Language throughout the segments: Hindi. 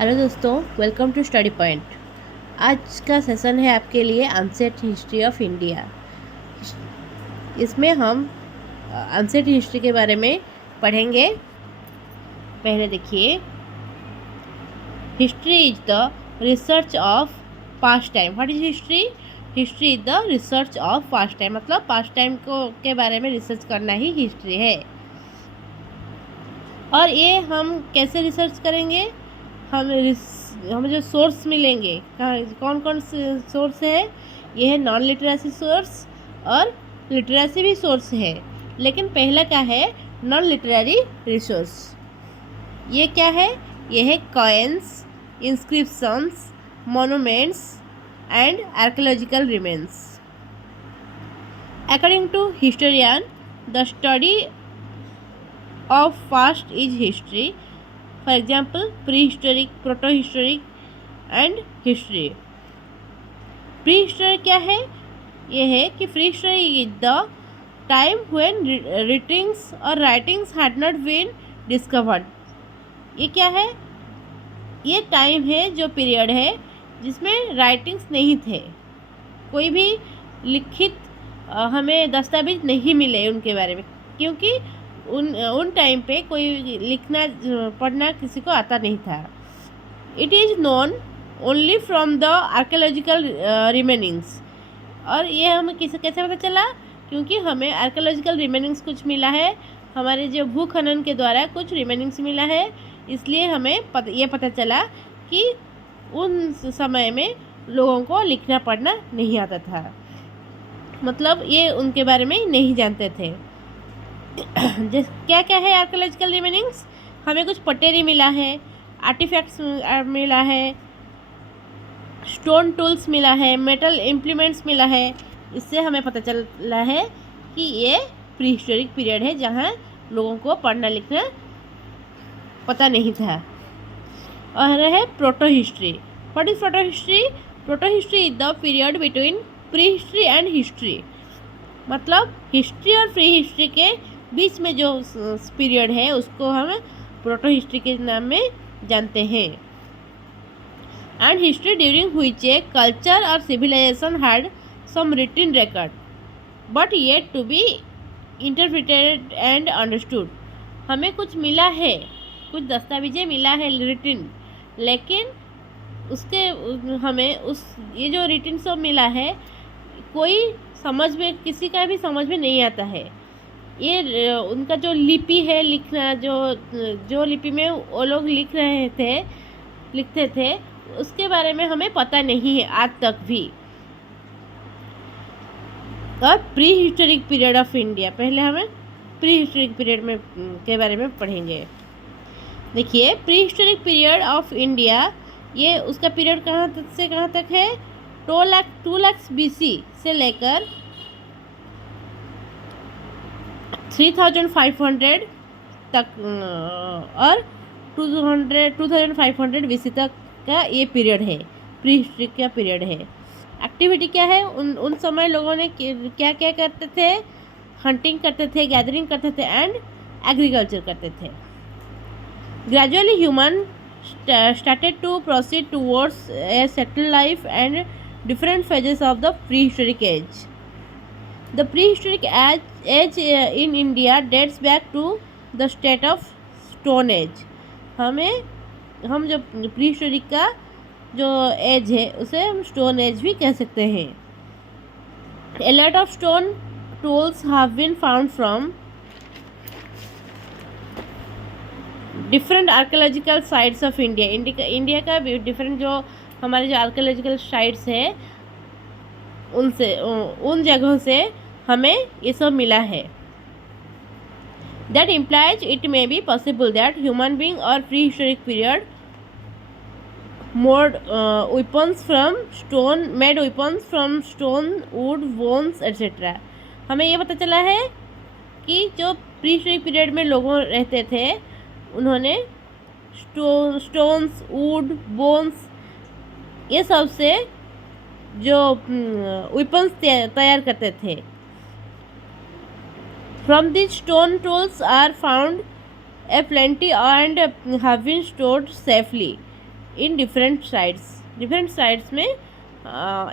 हेलो दोस्तों, वेलकम टू स्टडी पॉइंट। आज का सेशन है आपके लिए एंशिएंट हिस्ट्री ऑफ इंडिया। इसमें हम एंशिएंट हिस्ट्री के बारे में पढ़ेंगे। पहले देखिए, history is the research of past time. What is history? History is the research of past time, मतलब पास्ट टाइम को के बारे में रिसर्च करना ही हिस्ट्री है। और ये हम कैसे रिसर्च करेंगे? हमें जो सोर्स मिलेंगे, कौन कौन से सोर्स है? ये है नॉन लिटरेसी सोर्स और लिटरेसी भी सोर्स है। लेकिन पहला क्या है? Non literary resource. ये क्या है? ये है coins, inscriptions, monuments and archaeological remains. According to historian, the study of past is history. For example, prehistoric, protohistoric and history. Prehistory क्या है? ये है कि prehistory is the time when writings or writings had not been discovered. ये क्या है? ये टाइम है, जो पीरियड है जिसमें राइटिंग्स नहीं थे, कोई भी लिखित हमें दस्तावेज नहीं मिले उनके बारे में, क्योंकि उन टाइम पे कोई लिखना पढ़ना किसी को आता नहीं था। It is known only from the archaeological remainings. और ये हमें कैसे पता चला? क्योंकि हमें आर्कियोलॉजिकल रिमेनिंग्स कुछ मिला है, हमारे जो भू खनन के द्वारा कुछ रिमेनिंग्स मिला है, इसलिए हमें ये पता चला कि उन समय में लोगों को लिखना पढ़ना नहीं आता था, मतलब ये उनके बारे में नहीं जानते थे। क्या क्या है आर्कियोलॉजिकल रिमेनिंग्स? हमें कुछ पटेरी मिला है, आर्टिफैक्ट्स मिला है, स्टोन टूल्स मिला है, मेटल इम्प्लीमेंट्स मिला है। इससे हमें पता चला है कि ये प्री हिस्टोरिक पीरियड है जहाँ लोगों को पढ़ना लिखना पता नहीं था। और है proto history. What is proto history? Proto history is the period between pre history and history, मतलब हिस्ट्री और प्री हिस्ट्री के बीच में जो पीरियड है उसको हम प्रोटो हिस्ट्री के नाम में जानते हैं। And history during which a culture और civilisation had some written record but yet to be interpreted and understood. हमें कुछ मिला है, कुछ दस्तावेजें मिला है रिटन, लेकिन उसके हमें ये जो रिटन सब मिला है, कोई समझ में, किसी का भी समझ में नहीं आता है। ये उनका जो लिपि है, लिखना जो लिपि में वो लोग लिखते थे उसके बारे में हमें पता नहीं है आज तक भी। और prehistoric period of India, पहले हमें प्री हिस्टोरिक पीरियड में के बारे में पढ़ेंगे। देखिए, pre historic period of India, ये उसका पीरियड कहाँ तक है? 2 लाख BC से लेकर 3500 तक और 2500 BC तक का ये पीरियड है, प्री हिस्ट्री का पीरियड है। एक्टिविटी क्या है? उन समय लोगों ने क्या क्या करते थे? हंटिंग करते थे, गैदरिंग करते थे एंड एग्रीकल्चर करते थे। Gradually human started to proceed towards a settled life and different phases of the prehistoric age. The prehistoric age in India dates back to the state of Stone Age. हम जो prehistoric का जो एज है उसे हम स्टोन एज भी कह सकते हैं। A lot of stone tools have been found from different archaeological sites of India का डिफरेंट जो हमारे जो आर्कियोलॉजिकल साइट्स है उन जगहों से हमें ये सब मिला है। That implies it may be possible that human being और prehistoric period made weapons from stone, wood, bones etcetera. हमें ये पता चला है कि जो प्री हिस्टोरिक पीरियड में लोग रहते थे उन्होंने स्टोन्स, वुड, बोन्स, ये सब से जो वेपन्स तैयार करते थे। From this stone tools are found a plenty and have been stored safely. इन डिफरेंट साइड्स में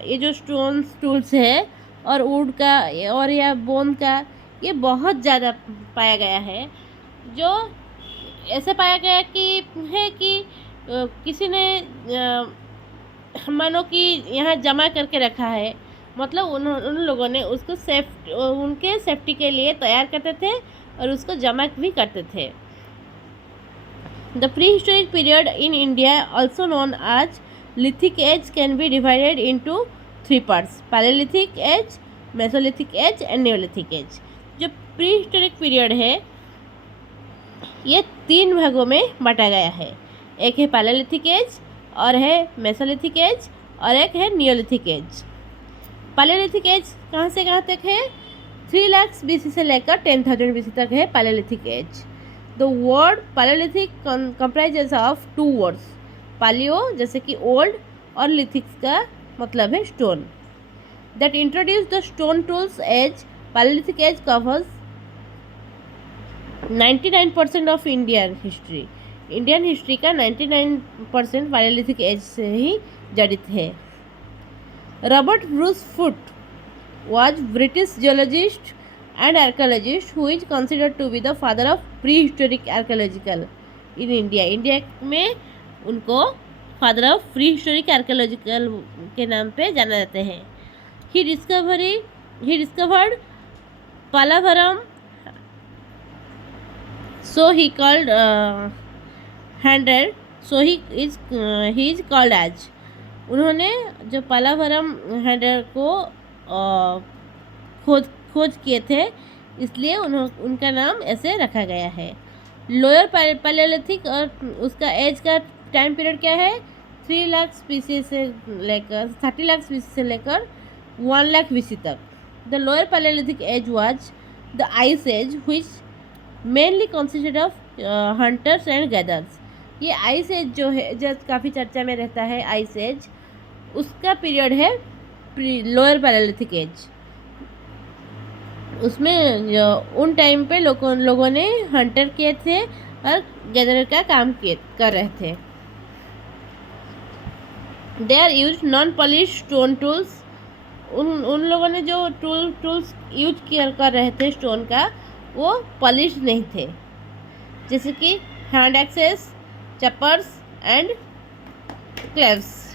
ये जो स्टोन्स टूल्स है और वुड का और या बोन का ये बहुत ज़्यादा पाया गया है। जो ऐसे पाया गया कि किसी ने मानो कि यहाँ जमा करके रखा है, मतलब उन लोगों ने उसको उनके सेफ्टी के लिए तैयार करते थे और उसको जमा भी करते थे। The prehistoric period in India also known as lithic age can be divided into 3 parts: palaeolithic age, mesolithic age and neolithic age. जो प्री हिस्टोरिक पीरियड है ये 3 भागों में बांटा गया है। एक है पैलेलिथिक एज, और है मेसोलिथिक एज, और एक है नियोलिथिक एज। पैलेलिथिक एज कहाँ से कहाँ तक है? 3 लाख BC से लेकर 10,000 BC तक है palaeolithic age. The word palaeolithic comprises of 2 words, palaeo जैसे कि ओल्ड और लिथिक्स का मतलब है stone, that introduce the stone tools age. Palaeolithic age covers 99% of Indian history का 99% पैलेलिथिक एज से ही जड़ित है। Robert Bruce Foote was British geologist and archaeologist who is considered to be the father of prehistoric archaeological in India. India में उनको father of prehistoric archaeological के नाम पे जाना जाते हैं। He discovered Pallavaram, so he called he is called as। उन्होंने जो पालावरम हैंडर को खोज किए थे, इसलिए उनका नाम ऐसे रखा गया है। लोअर पैलेलिथिक और उसका एज का टाइम पीरियड क्या है? 30 लाख BC से लेकर 1 लाख BC तक। The lower palaeolithic age was the ice age which mainly consisted of hunters and gatherers. ये आइस एज जो है, जो काफ़ी चर्चा में रहता है, आइस एज, उसका पीरियड है लोअर पैलेलिथिक एज। उसमें उन टाइम पे लोगों ने हंटर किए थे और गैदर का काम कर रहे थे। They are use non polish stone tools. उन लोगों ने जो टूल्स यूज कर रहे थे स्टोन का, वो पॉलिश नहीं थे, जैसे कि हैंड एक्सेस, चपर्स एंड क्लेव्स।